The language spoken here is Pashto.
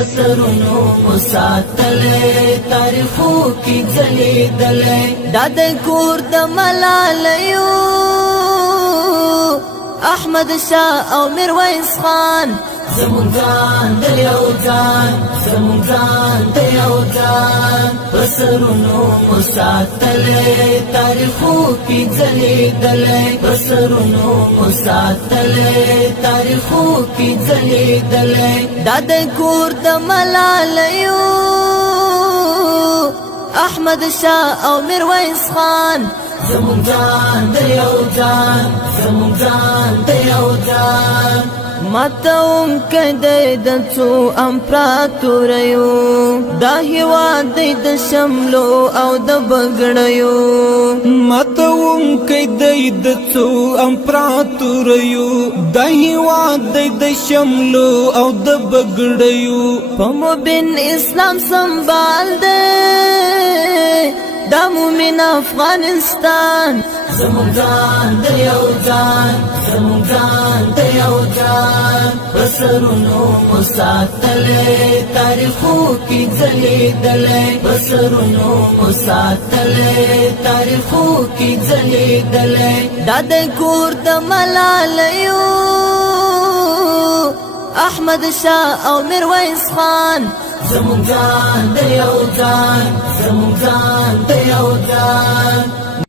پسرونو مساتلې تاریخو کې ځلېدلې دا د کور د ملالیو احمد شاه او میرویس خان زمون ځان د یو ځان زمون ځان د یو ځان پسرونو مساتلې تاریخو کې ځلېدلې پسرونو مساتلې تاریخو کې ځلېدلې دا د کور د ملالیو احمد شاه او میرویس خان زمون ځان د یو ځان زمون ځان د یو ځان ماتون کدی د څو امپراتوریو دا هیواد دی د شملو او د بګړیو ماتون کدی د څو امپراتوریو دا هیواد دی د شملو او د بګړیو په مبین اسلام سنبال دی دا مومن افغانستان زمون ځان د یو ځان زمون ځان د یو ځان پسرونو مساتلې تاریخو کې ځلېدلې پسرونو مساتلې تاریخو کې ځلېدلې دا د کور د ملالیو احمد شاه او میرویس خان زمون ځان د یو ځان زمون ځان د یو ځان